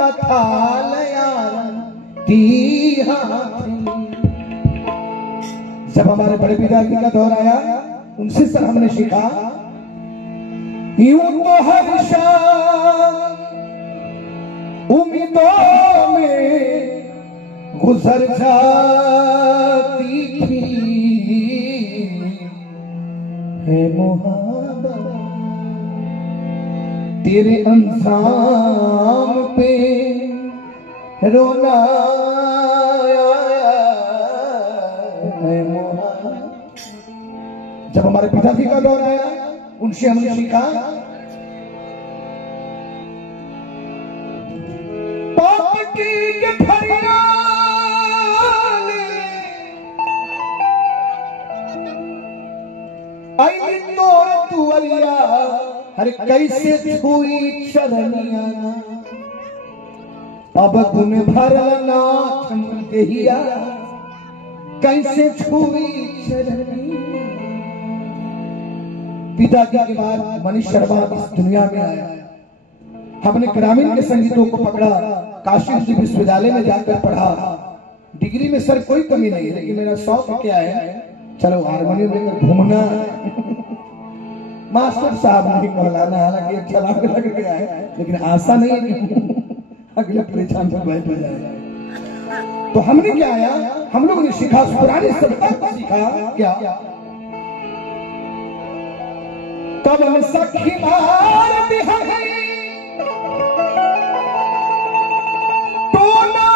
कथा जब हमारे बड़े पिताजी का दौर आया उनसे सर हमने सीखा यूं तो हर शाम उम्मीदों में गुजर जाती थी है मोहब्बत तेरे अंजाम पे रोना है मोहब्बत। जब हमारे पिताजी का दौर आया उनसे हमने सीखा पाप की गठरिया आई तोड़ तुअरिया हर कैसे छुई चरनिया अब गुन भरना देहिया कैसे छुई चरनिया। पिताजी के बाद मनीष शर्मा इस दुनिया में आया। हमने ग्रामीण के संगीतों को पकड़ा, काशी विश्वविद्यालय में जाकर पढ़ा। डिग्री में सर कोई कमी नहीं है, लेकिन मेरा शौक क्या है, चलो हारमोनियम लेकर घूमना। मास्टर साहब नहीं कहलाना, हालांकि अच्छा लग गया है, लेकिन आशा नहीं है कि अगले परीक्षा में बैठ जाए। तो हमने क्या आया, हम लोगों ने सीखा पुरानी सभ्यता सीखा क्या कब सखी मार बिहारी तो